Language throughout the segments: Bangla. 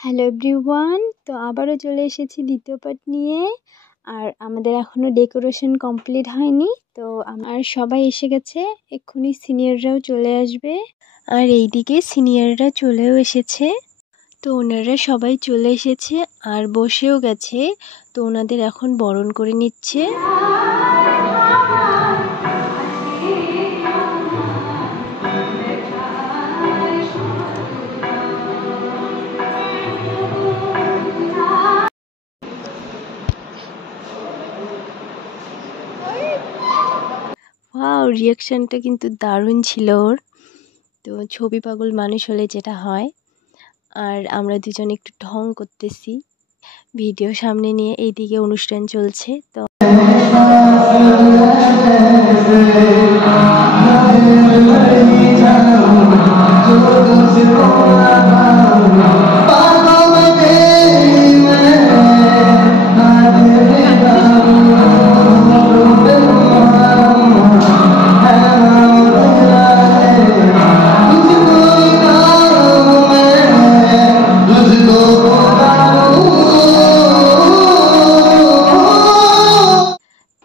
হ্যালো এভরিওয়ান, তো আবারও চলে এসেছি দ্বিতীয় পার্ট নিয়ে। আর আমাদের এখনও ডেকোরেশন কমপ্লিট হয়নি, তো আমার সবাই এসে গেছে, এক্ষুনি সিনিয়ররাও চলে আসবে। আর এইদিকে সিনিয়ররা চলেও এসেছে, তো ওনারা সবাই চলে এসেছে আর বসেও গেছে। তো ওনাদের এখন বরণ করে নিচ্ছে। ওয়াও, রিয়াকশানটা কিন্তু দারুণ ছিল ওর। তো ছবি পাগল মানুষ হলে যেটা হয়। আর আমরা দুজন একটু ঢং করতেছি ভিডিও সামনে নিয়ে, এইদিকে অনুষ্ঠান চলছে। তো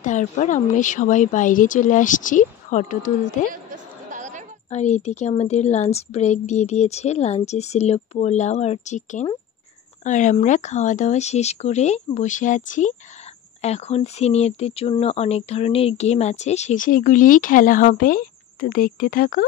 তারপর আমরা সবাই বাইরে চলে আসছি ফটো তুলতে। আর এদিকে আমাদের লাঞ্চ ব্রেক দিয়ে দিয়েছে। লাঞ্চে ছিল পোলাও আর চিকেন। আর আমরা খাওয়া দাওয়া শেষ করে বসে আছি। এখন সিনিয়রদের জন্য অনেক ধরনের গেম আছে, সেগুলিই খেলা হবে। তো দেখতে থাকো।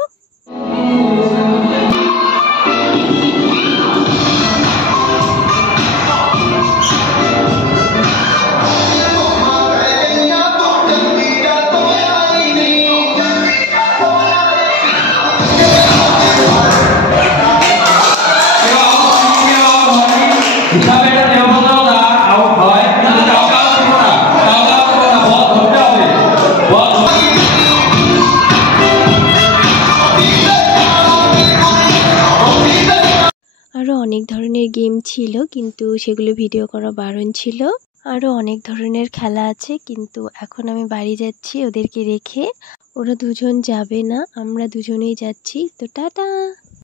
আরও অনেক ধরনের গেম ছিল, কিন্তু সেগুলো ভিডিও করা বারণ ছিল। আরও অনেক ধরনের খেলা আছে, কিন্তু এখন আমি বাড়ি যাচ্ছি ওদেরকে রেখে। ওরা দুজন যাবে না, আমরা দুজনেই যাচ্ছি। তো টাটা।